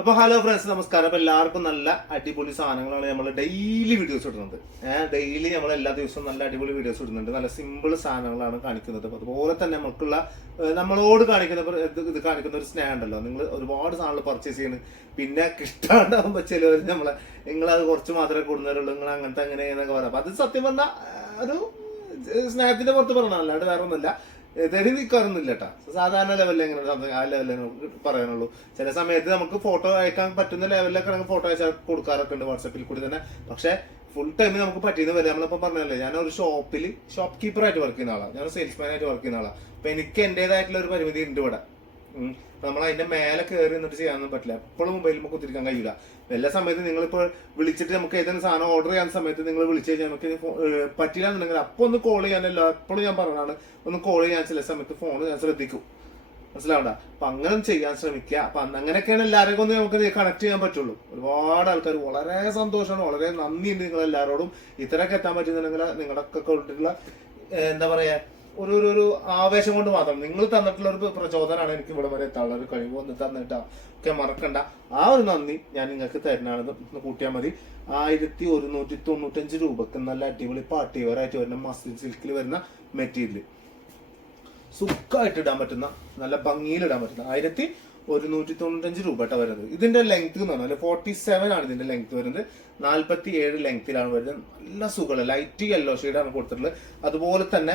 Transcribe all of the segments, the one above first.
അപ്പൊ hello friends, നമസ്കാരം. അപ്പൊ എല്ലാവർക്കും നല്ല അടിപൊളി സാധനങ്ങളാണ് നമ്മൾ ഡെയിലി വീഡിയോസ് ഇടുന്നത്. ഡെയിലി നമ്മൾ എല്ലാ ദിവസവും നല്ല അടിപൊളി വീഡിയോസ് ഇടുന്നുണ്ട്. നല്ല സിമ്പിൾ സാധനങ്ങളാണ് കാണിക്കുന്നത്. അപ്പൊ അതുപോലെ തന്നെ നമുക്കുള്ള നമ്മളോട് കാണിക്കുന്ന ഇത് കാണിക്കുന്ന ഒരു സ്നേഹം ഉണ്ടല്ലോ. നിങ്ങൾ ഒരുപാട് സാധനങ്ങൾ പർച്ചേസ് ചെയ്യുന്നത്, പിന്നെ കിട്ടാണ്ടാവുമ്പോ ചിലവർ നിങ്ങളത് കുറച്ച് മാത്രമേ കൊടുന്നവരുള്ളൂ, നിങ്ങൾ അങ്ങനത്തെ എങ്ങനെയെന്നൊക്കെ പറയാം. അപ്പൊ അത് സത്യം പറഞ്ഞാൽ ഒരു സ്നേഹത്തിന്റെ പുറത്ത് പറഞ്ഞാൽ അല്ലാണ്ട് വേറെ ഒന്നുമില്ല. തെറി നിൽക്കാറൊന്നുമില്ല കേട്ടോ. സാധാരണ ലെവലിൽ എങ്ങനെ ആ ലെവലിൽ നമുക്ക് പറയാനുള്ളൂ. ചില സമയത്ത് നമുക്ക് ഫോട്ടോ അയക്കാൻ പറ്റുന്ന ലെവലിലൊക്കെ നമുക്ക് ഫോട്ടോ അയച്ചാൽ കൊടുക്കാറൊക്കെ ഉണ്ട് വാട്സാപ്പിൽ കൂടി തന്നെ. പക്ഷെ ഫുൾ ടൈം നമുക്ക് പറ്റിയെന്ന് വരില്ല. നമ്മളിപ്പോൾ പറഞ്ഞല്ലേ, ഞാനൊരു ഷോപ്പിൽ ഷോപ്പ് കീപ്പറായിട്ട് വർക്ക് ചെയ്യുന്ന ആളാണ്, ഞാനൊരു സെയിൽസ്മാൻ ആയിട്ട് വർക്ക് ചെയ്യുന്ന ആളാണ്. അപ്പൊ എനിക്ക് എന്റേതായിട്ടുള്ള ഒരു പരിമിതി ഉണ്ട് ഇവിടെ. നമ്മൾ അതിന്റെ മേലെ കയറി നിന്നിട്ട് ചെയ്യാനൊന്നും പറ്റില്ല. എപ്പോഴും മൊബൈലിൽ നമുക്ക് കുത്തിരിക്കാൻ കഴിയില്ല. എല്ലാ സമയത്തും നിങ്ങളിപ്പോൾ വിളിച്ചിട്ട് നമുക്ക് ഏതെങ്കിലും സാധനം ഓർഡർ ചെയ്യാൻ സമയത്ത് നിങ്ങൾ വിളിച്ചു കഴിഞ്ഞാൽ നമുക്ക് പറ്റില്ല എന്നുണ്ടെങ്കിൽ അപ്പോൾ ഒന്ന് കോൾ ചെയ്യാനല്ലോ. എപ്പോഴും ഞാൻ പറഞ്ഞതാണ്, ഒന്ന് കോൾ ചെയ്യാൻ ചില സമയത്ത് ഫോൺ ഞാൻ ശ്രദ്ധിക്കും. മനസ്സിലാവണ്ട? അപ്പൊ അങ്ങനെ ചെയ്യാൻ ശ്രമിക്കുക. അപ്പൊ അങ്ങനെയൊക്കെയാണ് എല്ലാവരെയും ഒന്ന് നമുക്ക് കണക്ട് ചെയ്യാൻ പറ്റുള്ളൂ. ഒരുപാട് ആൾക്കാർ വളരെ സന്തോഷമാണ്, വളരെ നന്ദിയുണ്ട് നിങ്ങൾ എല്ലാവരോടും. ഇത്രയൊക്കെ എത്താൻ പറ്റുന്നുണ്ടെങ്കിൽ നിങ്ങളൊക്കെ കൊണ്ടിട്ടുള്ള എന്താ പറയാ ഒരു ആവേശം കൊണ്ട് മാത്രം നിങ്ങൾ തന്നിട്ടുള്ള ഒരു പ്രചോദനമാണ് എനിക്ക് ഇവിടെ വരെ എത്താനുള്ള ഒരു കഴിവ് ഒന്ന് തന്നിട്ടാ. ഒക്കെ മറക്കണ്ട. ആ ഒരു നന്ദി ഞാൻ നിങ്ങൾക്ക് തരുന്നതാണ്. കൂട്ടിയാൽ മതി. 1195 രൂപക്ക് നല്ല അടിപൊളി പാർട്ടി വെയർ ആയിട്ട് വരുന്ന മസ്ലിൻ സിൽക്കിൽ വരുന്ന മെറ്റീരിയൽ, സുഖമായിട്ട് ഇടാൻ പറ്റുന്ന, നല്ല ഭംഗിയിൽ ഇടാൻ പറ്റുന്ന 1195 രൂപ കേട്ടോ വരുന്നത്. ഇതിന്റെ ലെങ്ത് എന്ന് പറഞ്ഞാൽ 47 ആണ് ഇതിന്റെ ലെങ്ത് വരുന്നത്. 47 ലെങ്ത്തിലാണ് വരുന്നത്. നല്ല സുഖമുള്ള ലൈറ്റ് യെല്ലോ ഷെയ്ഡാണ് കൊടുത്തിട്ടുള്ളത്. അതുപോലെ തന്നെ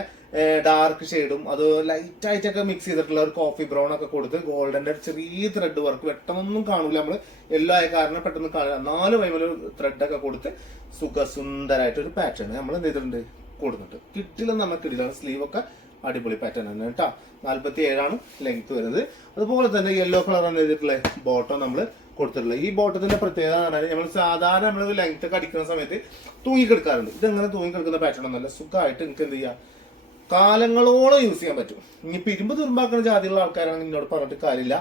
ഡാർക്ക് ഷെയ്ഡും അത് ലൈറ്റ് ആയിട്ടൊക്കെ മിക്സ് ചെയ്തിട്ടുള്ള ഒരു കോഫി ബ്രൗൺ ഒക്കെ കൊടുത്ത് ഗോൾഡന്റെ ചെറിയ ത്രെഡ് വർക്ക് പെട്ടെന്നൊന്നും കാണൂല. നമ്മള് യെല്ലോ ആയ കാരണം പെട്ടെന്ന് കാണില്ല. 4 വൈമൊരു ത്രെഡൊക്കെ കൊടുത്ത് സുഖസുന്ദരമായിട്ട് ഒരു പാറ്റേൺ നമ്മൾ എന്ത് ചെയ്തിട്ടുണ്ട് കൊടുത്തിട്ട് കിട്ടില്ലെന്ന് നമ്മൾ കിട്ടില്ല. സ്ലീവ് ഒക്കെ അടിപൊളി പാറ്റേൺ ആണ് കേട്ടോ. 47 ആണ് ലെങ്ത് വരുന്നത്. അതുപോലെ തന്നെ യെല്ലോ കളറാണ് ചെയ്തിട്ടുള്ള ബോട്ടം നമ്മൾ കൊടുത്തിട്ടുള്ളത്. ഈ ബോട്ടത്തിന്റെ പ്രത്യേകത എന്ന് പറഞ്ഞാൽ നമ്മൾ സാധാരണ നമ്മൾ ലെങ്ത് ഒക്കെ അടിക്കുന്ന സമയത്ത് തൂങ്ങിക്കെടുക്കാറുണ്ട്. ഇതെങ്ങനെ തൂങ്ങിക്കെടുക്കുന്ന പാറ്റേൺ ഒന്നല്ല. സുഖമായിട്ട് നിങ്ങൾക്ക് എന്ത് ചെയ്യാം, കാലങ്ങളോളം യൂസ് ചെയ്യാൻ പറ്റും. ഇനിയിപ്പോൾ ഇരുമ്പ് തുരുമ്പാക്കുന്ന ജാതിയുള്ള ആൾക്കാരാണെങ്കിൽ എന്നോട് പറഞ്ഞിട്ട് കാര്യമില്ല.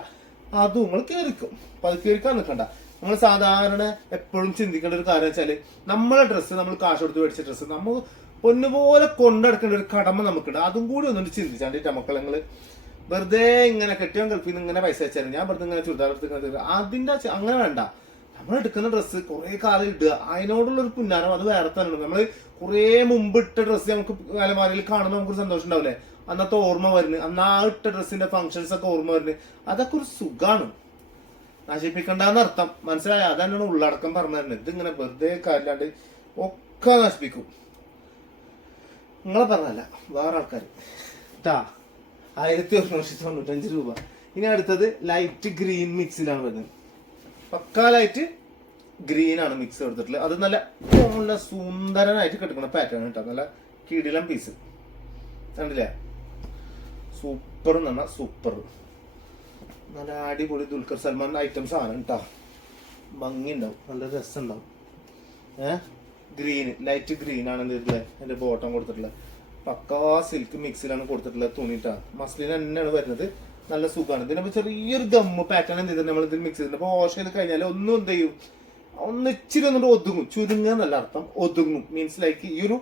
അത് നിങ്ങൾ കയറിക്കും. അപ്പൊ അത് കയറിക്കാൻ നിൽക്കണ്ട. നമ്മൾ സാധാരണ എപ്പോഴും ചിന്തിക്കേണ്ട ഒരു കാര്യം വെച്ചാല്, നമ്മളെ ഡ്രസ്സ്, നമ്മൾ കാശ് കൊടുത്ത് മേടിച്ച ഡ്രസ്സ് നമ്മൾ പൊന്നുപോലെ കൊണ്ടെടുക്കേണ്ട ഒരു കടമ നമുക്കുണ്ട്. അതും കൂടി ഒന്നും ചിന്തിച്ചാണ്ടിട്ട് മക്കളെ നിങ്ങൾ വെറുതെ ഇങ്ങനെ കെട്ടിയാൻ ഗൾഫിൽ നിന്ന് ഇങ്ങനെ പൈസ വെച്ചാൽ ഞാൻ വെറുതെ ഇങ്ങനെ ചുരിദാർ എടുത്ത് അതിന്റെ അങ്ങനെ വേണ്ട. നമ്മൾ എടുക്കുന്ന ഡ്രസ്സ് കുറെ കാലം ഇടുക, അതിനോടുള്ള ഒരു പുന്നാരം അത് വേറെ തന്നെ. നമ്മൾ കുറെ മുമ്പ് ഇട്ട ഡ്രസ്സ് നമുക്ക് അലമാരയിൽ കാണുമ്പോൾ നമുക്കൊരു സന്തോഷം ഉണ്ടാവില്ലേ? അന്നത്തെ ഓർമ്മ വരുന്നത്, അന്ന് ആ ഇട്ട ഡ്രസ്സിന്റെ ഫംഗ്ഷൻസ് ഒക്കെ ഓർമ്മ വരുന്നത്, അതൊക്കെ ഒരു സുഖാണ്. നശിപ്പിക്കണ്ടെന്ന് അർത്ഥം, മനസ്സിലായ? അതന്നെയാണ് ഉള്ളടക്കം പറഞ്ഞു തരുന്നത്. ഇതിങ്ങനെ വെറുതെ കാര്യമില്ലാണ്ട് ഒക്കെ നശിപ്പിക്കും. നിങ്ങളെ പറഞ്ഞല്ല, വേറെ ആൾക്കാർ ട്ടാ. 1195 രൂപ. ഇനി അടുത്തത് ലൈറ്റ് ഗ്രീൻ മിക്സിലാണ് വരുന്നത്. പക്കാ ലൈറ്റ് ഗ്രീൻ ആണ് മിക്സ് എടുത്തിട്ടുള്ളത്. അത് നല്ല സുന്ദരനായിട്ട് കിടക്കുന്ന പാറ്റേൺ കേട്ടോ. നല്ല കിടിലം പീസ് കണ്ടില്ലേ? സൂപ്പർ എന്ന് പറഞ്ഞാൽ സൂപ്പർ, നല്ല അടിപൊളി ദുൽഖർ സൽമാൻ ഐറ്റംസ് ആണ് കേട്ടോ. ഭംഗി ഉണ്ടാവും, നല്ല രസം ഉണ്ടാവും. ഗ്രീൻ, ലൈറ്റ് ഗ്രീൻ ആണ് ഇതിലെ എന്റെ ബോട്ടം കൊടുത്തിട്ടുള്ളത്. പക്കാ സിൽക്ക് മിക്സിലാണ് കൊടുത്തിട്ടുള്ളത് തുണിട്ടാ. മസ്ലിൻ തന്നെയാണ് വരുന്നത്. നല്ല സുഖമാണ്. ഇതിനപ്പോ ചെറിയൊരു ഗമ്മ് പാറ്റേൺ എന്ത് ചെയ്തിട്ട് നമ്മൾ ഇതിൽ മിക്സ് ചെയ്തിട്ട് അപ്പൊ വാഷ് ചെയ്ത് കഴിഞ്ഞാൽ ഒന്നും എന്ത് ചെയ്യും, ഒന്ന് ഇച്ചിരി ഒന്നിട്ട് ഒതുങ്ങും. ചുരുങ്ങുക എന്നല്ല അർത്ഥം, ഒതുങ്ങും. മീൻസ് ലൈക്ക് ഈ ഒരു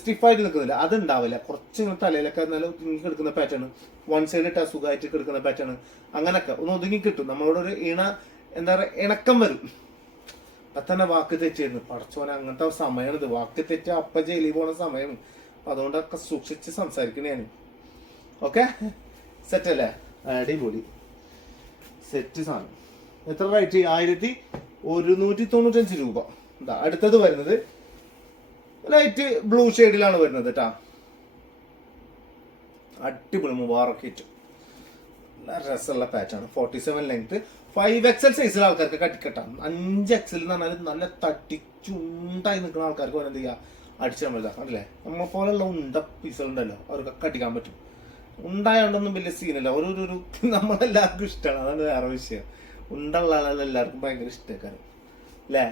സ്റ്റിഫായിട്ട് നിൽക്കുന്നില്ല, അതുണ്ടാവില്ല. കുറച്ച് തലയിലൊക്കെ എന്നാലും ഒതുങ്ങി കിടക്കുന്ന പാറ്റേൺ, വൺ സൈഡ് ഇട്ടാ സുഖമായിട്ട് കിടക്കുന്ന പാറ്റേൺ, അങ്ങനൊക്കെ ഒന്ന് ഒതുങ്ങി കിട്ടും. നമ്മളോടൊരു എന്താ പറയുക, ഇണക്കം വരും. അപ്പൊ തന്നെ വാക്ക് തെറ്റിയിരുന്നു. പടച്ചോനെ, അങ്ങനത്തെ സമയമാണ് ഇത്. വാക്ക് തെറ്റ അപ്പ ജയിലിൽ പോണ സമയം. അതുകൊണ്ടൊക്കെ സൂക്ഷിച്ച് സംസാരിക്കണേ ഞാൻ. ഓക്കെ, സെറ്റ് അല്ലേ? അടിപൊളി സെറ്റ് സാധനം. എത്ര റേറ്റ്? 1195 രൂപ. അടുത്തത് വരുന്നത് ലൈറ്റ് ബ്ലൂ ഷെയ്ഡിലാണ് വരുന്നത് കേട്ടാ. അടിപൊളി മുബാറക് ഹിറ്റ്, നല്ല രസമുള്ള പാറ്റാണ്. 47 ലെങ്ത്. 5XL സൈസിലെ ആൾക്കാർക്ക് കട്ടിക്കട്ടാം. 5XL എന്ന് പറഞ്ഞാൽ നല്ല തട്ടിച്ചുണ്ടായി നിൽക്കുന്ന ആൾക്കാർക്ക് എന്ത് ചെയ്യുക, അടിച്ചാൽ മതി. കണ്ടില്ലേ? നമ്മളെ പോലെയുള്ള ഉണ്ട പീസുകളുണ്ടല്ലോ, അവർക്കൊക്കെ അടിക്കാൻ പറ്റും. ഉണ്ടായോണ്ടൊന്നും വലിയ സീനല്ല. ഒരു നമ്മളെല്ലാവർക്കും ഇഷ്ടമാണ്, അതാണ് വേറെ വിഷയം. ഉണ്ടുള്ള ആളെല്ലാം എല്ലാവർക്കും ഭയങ്കര ഇഷ്ടക്കാണ് അല്ലേ?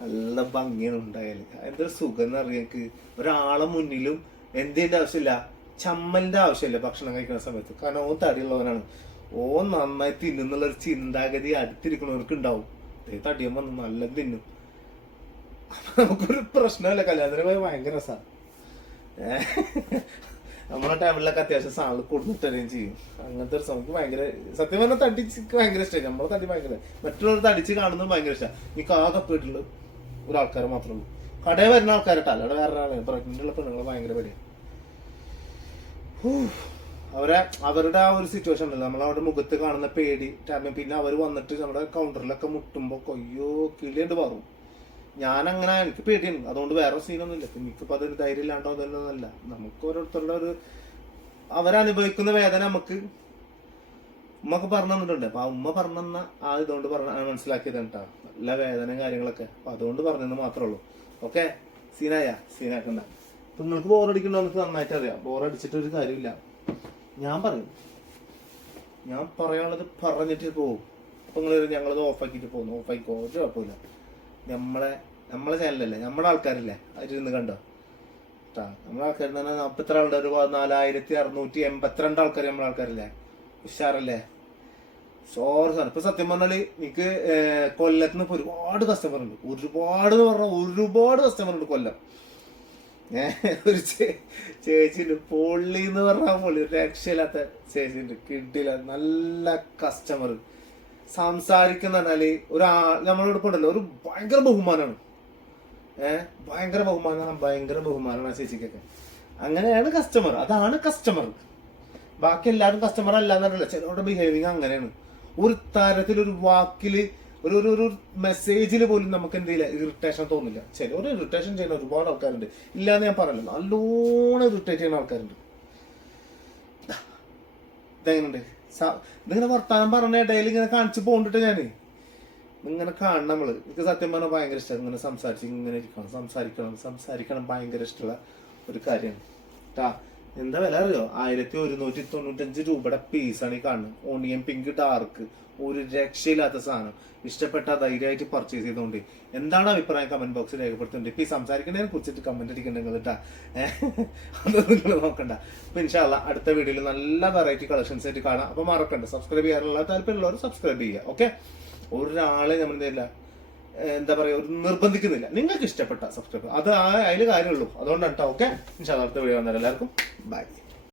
നല്ല ഭംഗിയാണ് ഉണ്ടായാല്. എന്തൊരു സുഖം എന്ന് അറിയാക്ക്. ഒരാളെ മുന്നിലും എന്തിന്റെ ആവശ്യമില്ല, ചമ്മലിന്റെ ആവശ്യമില്ല ഭക്ഷണം കഴിക്കുന്ന സമയത്ത്. കാരണം ഓൻ തടിയുള്ളവനാണ്, ഓൻ നന്നായി തിന്നുന്നുള്ളൊരു ചിന്താഗതി അടുത്തിരിക്കുന്നവർക്ക് ഉണ്ടാവും. തടിയൻ വന്ന് നല്ല തിന്നും. നമുക്കൊരു പ്രശ്നമല്ല, കല്യാണത്തിന് പോയി ഭയങ്കര രസമാണ്. നമ്മളെ ടേബിളിലൊക്കെ അത്യാവശ്യം സാധനം കൊടുത്തിട്ടുകയും ചെയ്യും. അങ്ങനത്തെ ഒരു നമുക്ക് ഭയങ്കര സത്യം പറഞ്ഞാൽ തടിച്ച് ഭയങ്കര ഇഷ്ടമായി. നമ്മളെ തടി ഭയങ്കര മറ്റുള്ളവർ തടിച്ച് കാണുന്നത് ഭയങ്കര ഇഷ്ടമാണ്. എനിക്ക് ആകെ പോയിട്ടുള്ള ഒരാൾക്കാരെ മാത്രമേ ഉള്ളൂ. കടയിൽ വരുന്ന ആൾക്കാരട്ടോ, അല്ലാതെ വേറെ ആളാണ്. പ്രഗ്നന്റ് ഉള്ള പെണ്ണുങ്ങൾ ഭയങ്കര പേടിയാണ്. അവരുടെ ആ ഒരു സിറ്റുവേഷൻ ഉണ്ടല്ലോ, നമ്മളവിടെ മുഖത്ത് കാണുന്ന പേടി. പിന്നെ അവർ വന്നിട്ട് നമ്മുടെ കൗണ്ടറിലൊക്കെ മുട്ടുമ്പോ കൊയ്യോ കിളിയുണ്ട് പാറും. ഞാനങ്ങനെ എനിക്ക് പേടിയാണ്. അതുകൊണ്ട് വേറെ സീനൊന്നുമില്ല. എനിക്കിപ്പോ അതൊരു ധൈര്യം ഇല്ലാണ്ടോ അതൊന്നല്ല. നമുക്ക് ഓരോരുത്തരുടെ ഒരു അവരനുഭവിക്കുന്ന വേദന നമുക്ക് ഉമ്മക്ക് പറഞ്ഞു തന്നിട്ടുണ്ട്. അപ്പൊ ആ ഉമ്മ പറഞ്ഞു തന്ന ആ ഇതുകൊണ്ട് മനസ്സിലാക്കിയത് കേട്ടോ, നല്ല വേദനയും കാര്യങ്ങളൊക്കെ. അപ്പൊ അതുകൊണ്ട് പറഞ്ഞെന്ന് മാത്രമേ ഉള്ളൂ. ഓക്കെ, സീനാക്കണ്ട. ഇപ്പൊ നിങ്ങൾക്ക് ബോറടിക്കണ്ടോ എനിക്ക് നന്നായിട്ട് അറിയാം. ബോറടിച്ചിട്ട് ഒരു കാര്യമില്ല. ഞാൻ പറയും, ഞാൻ പറയാനുള്ളത് പറഞ്ഞിട്ട് പോകും. അപ്പൊ നിങ്ങൾ ഞങ്ങളത് ഓഫാക്കിയിട്ട് പോകുന്നു. ഓഫാക്കിക്കോ, ഒരു കുഴപ്പമില്ല. നമ്മളെ ചാനലല്ലേ, നമ്മുടെ ആൾക്കാരല്ലേ അതിരുന്ന് കണ്ടോ കേട്ടാ. നമ്മുടെ ആൾക്കാർ തന്നെ ഇപ്പൊ എത്ര ആളുടെ ഒരു 4682 ആൾക്കാർ നമ്മുടെ ആൾക്കാരല്ലേ. ഉഷാറല്ലേ, ഷോർസാണ്. ഇപ്പൊ സത്യം പറഞ്ഞാല് എനിക്ക് കൊല്ലത്തിന് ഇപ്പൊ ഒരുപാട് കസ്റ്റമർ ഉണ്ട്. ഒരുപാട് എന്ന് പറഞ്ഞാൽ ഒരുപാട് കസ്റ്റമർ ഉണ്ട് കൊല്ലം. ഒരു ചേച്ചിണ്ട്, പൊള്ളി എന്ന് പറഞ്ഞാൽ പൊള്ളി, രക്ഷയില്ലാത്ത ചേച്ചിണ്ട്, കിട്ടില്ല. നല്ല കസ്റ്റമർ സംസാരിക്കുന്ന പറഞ്ഞാല് നമ്മളോട് ഉണ്ടല്ലോ ഒരു ഭയങ്കര ബഹുമാനമാണ്. ഭയങ്കര ബഹുമാനമാണ് ആ ചേച്ചിക്കൊക്കെ. അങ്ങനെയാണ് കസ്റ്റമർ, അതാണ് കസ്റ്റമർ. ബാക്കി എല്ലാവരും കസ്റ്റമർ അല്ലാന്നല്ല. ചിലരുടെ ബിഹേവിങ് അങ്ങനെയാണ്. ഒരു തരത്തിലൊരു വാക്കില് ഒരു മെസ്സേജിൽ പോലും നമുക്ക് എന്തെയില്ല ഇറിറ്റേഷൻ തോന്നില്ല. ചിലർ ഇറിറ്റേഷൻ ചെയ്യുന്ന ഒരുപാട് ആൾക്കാരുണ്ട്, ഇല്ലാന്ന് ഞാൻ പറഞ്ഞല്ലോ. നല്ലോണം ഇറിറ്റേറ്റ് ചെയ്യുന്ന ആൾക്കാരുണ്ട്. ഇതെങ്ങനെയുണ്ട് ഇതിങ്ങനെ വർത്താനം പറഞ്ഞ ഇടയിൽ ഇങ്ങനെ കാണിച്ചു പോണ്ടിട്ട് ഞാന് ഇങ്ങനെ കാണണം നമ്മള്. എനിക്ക് സത്യം പറഞ്ഞാൽ ഭയങ്കര ഇഷ്ടം ഇങ്ങനെ ഇങ്ങനെ ഇരിക്കണം, സംസാരിക്കണം ഭയങ്കര ഇഷ്ടമുള്ള ഒരു കാര്യമാണ് കേട്ടാ. എന്താ വില അറിയോ? 1195 രൂപയുടെ പീസാണ് ഈ കാണുന്നത്. ഓണിയൻ പിങ്ക് ഡാർക്ക്, ഒരു രക്ഷയില്ലാത്ത സാധനം. ഇഷ്ടപ്പെട്ട ധൈര്യമായിട്ട് പർച്ചേസ് ചെയ്തോണ്ട്. എന്താണ് അഭിപ്രായം കമന്റ് ബോക്സിൽ രേഖപ്പെടുത്തുന്നുണ്ട്. ഇപ്പൊ ഈ സംസാരിക്കുന്നതിനെ കുറിച്ചിട്ട് കമന്റ് അടിക്കണ്ടെങ്കിൽ കേട്ടാ. അതൊന്നും നിങ്ങൾ നോക്കണ്ട. അപ്പൊ ഇൻഷാ അല്ലാ അടുത്ത വീഡിയോയിൽ നല്ല വെറൈറ്റി കളക്ഷൻസ് ആയിട്ട് കാണാം. അപ്പൊ മറക്കണ്ട, സബ്സ്ക്രൈബ് ചെയ്യാനുള്ള താല്പര്യമുള്ളവർ സബ്സ്ക്രൈബ് ചെയ്യുക. ഓക്കെ, ഒരാളെ നമ്മൾ എന്താ പറയാ ഒരു നിർബന്ധിക്കുന്നില്ല. നിങ്ങൾക്ക് ഇഷ്ടപ്പെട്ട സബ്സ്ക്രൈബ്, അത് അതിൽ കാര്യമുള്ളൂ. അതുകൊണ്ടാണ് കേട്ടോ. ഓക്കെ, ഇൻഷാ അല്ലാ അടുത്ത വീഡിയോ വന്നാൽ എല്ലാവർക്കും ബൈ.